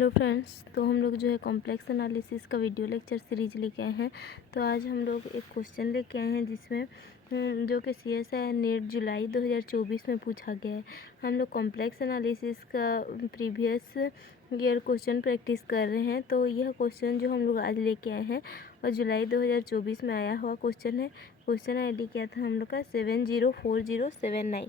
Hello friends, तो हम लोग जो है कॉम्प्लेक्स एनालिसिस का वीडियो लेक्चर सीरीज लेके आए हैं। तो आज हम लोग एक क्वेश्चन लेके आए हैं जिसमें जो कि CSIR नेट जुलाई 2024 में पूछा गया है। हम लोग कॉम्प्लेक्स एनालिसिस का प्रीवियस ईयर क्वेश्चन प्रैक्टिस कर रहे हैं। तो यह क्वेश्चन जो हम लोग आज लेके आए हैं और जुलाई 2024 में आया हुआ क्वेश्चन है। क्वेश्चन ID क्या था हम लोग का 704079।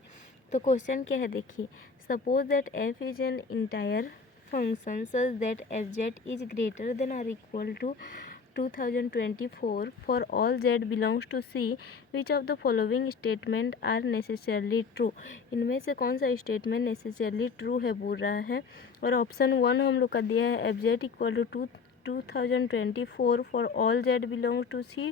तो क्वेश्चन क्या है देखिए, suppose that f is an entire function such that fz is greater than or equal to 2024 for all z belongs to C, which of the following statement are necessarily true। इनमें से कौन सा statement necessarily true है बोल रहा है। और option 1 हम लोग का दिया है fz equal to 2024 for all z belongs to C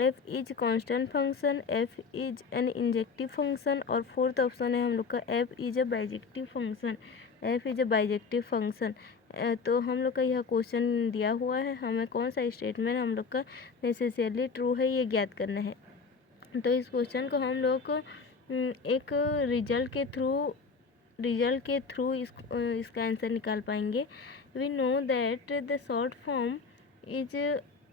f is constant function, f is an injective function और फोर्थ ऑप्शन है हम लोग का f is a bijective function. f is a bijective function. तो हम लोग का यह क्वेश्चन दिया हुआ है, हमें कौन सा स्टेटमेंट हम लोग का नेसेसरली ट्रू है ये ज्ञात करना है। तो इस क्वेश्चन को हम लोग एक रिजल्ट के थ्रू इसका आंसर निकाल पाएंगे। We know that the short form is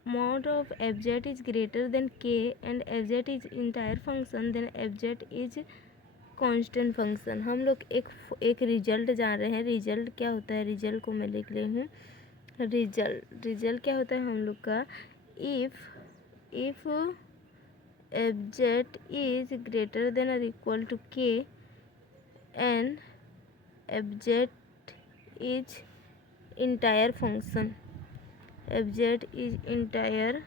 mod of fz is greater than k and fz is entire function, then fz is constant function. हम लोग एक रिजल्ट जान रहे हैं। रिजल्ट क्या होता है, रिजल्ट को मैं लिख रही हूँ। रिजल्ट क्या होता है हम लोग का, if fz is greater than और equal to k and fz is entire function, fz is entire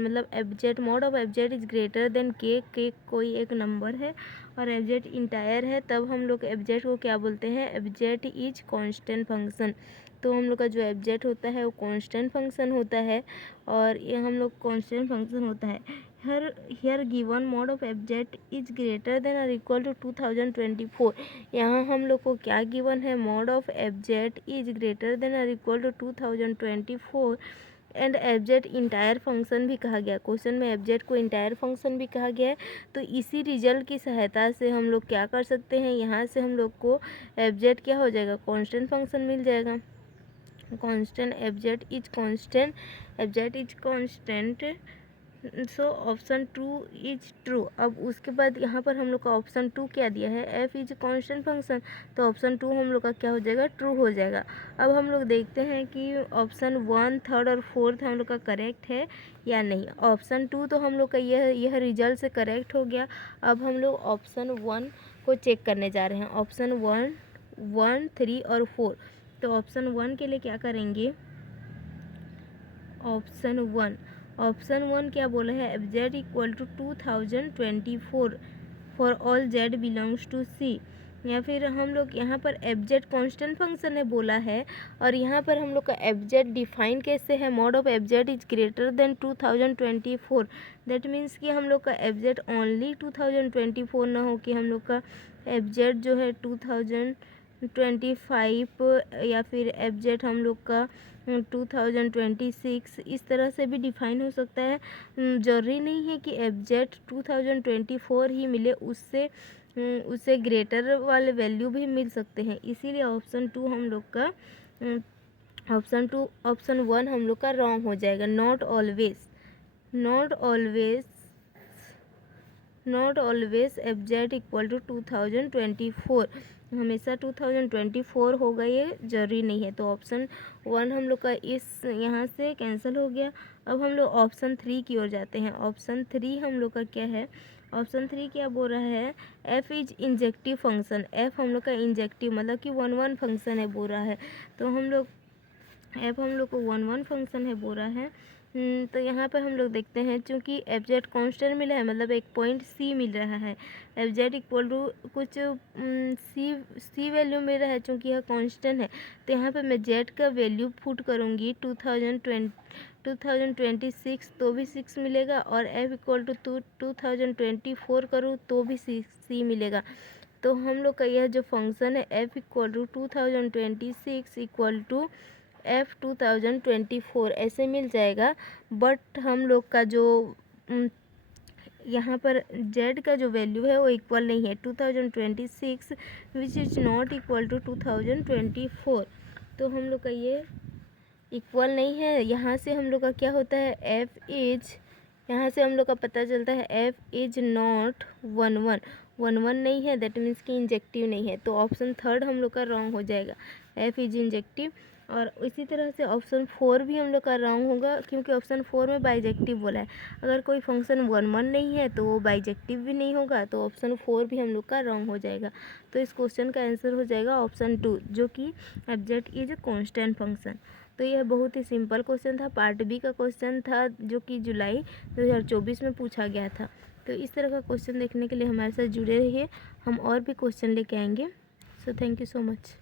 मतलब fz mod of fz is greater than k कोई एक नंबर है और fz इंटायर है, तब हम लोग fz को क्या बोलते हैं, fz इज कांस्टेंट फंक्शन। तो हम लोग का जो fz होता है वो कांस्टेंट फंक्शन होता है और ये हम लोग कांस्टेंट फंक्शन होता है। Here given mod of fz is greater than और इक्वल टू 2024। यहाँ हम लोग को क्या गिवन है, mod of fz is greater than और equal to 2024 and fz entire function भी कहा गया। क्वेश्चन में fz को इंटायर फंक्शन भी कहा गया है। तो इसी रिजल्ट की सहायता से हम लोग क्या कर सकते हैं, यहाँ से हम लोग को fz क्या हो जाएगा, कांस्टेंट फंक्शन मिल जाएगा। Constant fz is constant, so option 2 is true. अब उसके बाद यहाँ पर हम लोग का ऑप्शन 2 क्या दिया है, f इज कांस्टेंट फंक्शन, तो ऑप्शन 2 हम लोग का क्या हो जाएगा, ट्रू हो जाएगा। अब हम लोग देखते हैं कि ऑप्शन 1, 3 और 4 हम लोग का करेक्ट है या नहीं। ऑप्शन 2 तो हम लोग का यह रिजल्ट से करेक्ट हो गया। अब हम लोग ऑप्शन 1 को चेक करने जा रहे हैं। ऑप्शन 1, 3 और 4। तो ऑप्शन 1 के लिए क्या करेंगे, ऑप्शन 1 क्या बोला है, fz equal to 2024 for all z belongs to C। या फिर हम लोग यहाँ पर fz कांस्टेंट फंक्शन है बोला है और यहाँ पर हम लोग का fz डिफाइन कैसे है, mod of fz is greater then 2024। That means कि हम लोग का fz ओनली 2024 ना हो कि हम लोग का fz जो है 2025 या फिर fz हम लोग का 2026 इस तरह से भी डिफाइन हो सकता है। ज़रूरी नहीं है कि fz 2024 ही मिले, उससे ग्रेटर वाले वैल्यू भी मिल सकते हैं। इसीलिए ऑप्शन 2 हम लोग का ऑप्शन 1 हम लोग का रॉन्ग हो जाएगा। Not always fz equal to 2024, हमेशा 2024 होगा ये ज़रूरी नहीं है। तो ऑप्शन 1 हम लोग का इस यहाँ से कैंसिल हो गया। अब हम लोग ऑप्शन 3 की ओर जाते हैं। ऑप्शन 3 हम लोग का क्या है, ऑप्शन 3 क्या बोल रहा है, f is injective function. f हम लोग का इंजेक्टिव मतलब कि 1 फंक्शन है बोल रहा है। तो हम लोग f हम लोग को 1 फंक्शन है बोल रहा है। तो यहाँ पर हम लोग देखते हैं चूँकि fz कांस्टेंट मिला है मतलब एक पॉइंट C मिल रहा है, fz इक्वल टू कुछ C वैल्यू मिल रहा है चूँकि यह कांस्टेंट है। तो यहाँ पे मैं z का वैल्यू पुट करूँगी 2026 तो भी 6 मिलेगा और f इक्वल टू 2024 करूँ तो भी C मिलेगा। तो हम लोग का यह जो फंक्शन है f equal to 2026 equal to f 2024 ऐसे मिल जाएगा। बट हम लोग का जो यहाँ पर z का जो वैल्यू है वो इक्वल नहीं है 2026 which is not equal to 2024। तो हम लोग का ये इक्वल नहीं है। यहाँ से हम लोग का क्या होता है f इज, यहाँ से हम लोग का पता चलता है f इज नॉट 1 नहीं है, दैट मीन्स कि इंजेक्टिव नहीं है। तो ऑप्शन थर्ड हम लोग का रॉन्ग हो जाएगा, f इज इंजेक्टिव। और इसी तरह से ऑप्शन 4 भी हम लोग का रॉन्ग होगा, क्योंकि ऑप्शन 4 में बाइजेक्टिव बोला है। अगर कोई फंक्शन 1 नहीं है तो वो बाइजेक्टिव भी नहीं होगा, तो ऑप्शन 4 भी हम लोग का रॉन्ग हो जाएगा। तो इस क्वेश्चन का आंसर हो जाएगा ऑप्शन 2, जो कि abject is a constant function. तो यह बहुत ही सिंपल क्वेश्चन था, पार्ट बी का क्वेश्चन था, जो कि जुलाई 2024 में पूछा गया था। तो इस तरह का क्वेश्चन देखने के लिए हमारे साथ जुड़े रहिए, हम और भी क्वेश्चन लेके आएंगे। So thank you so much.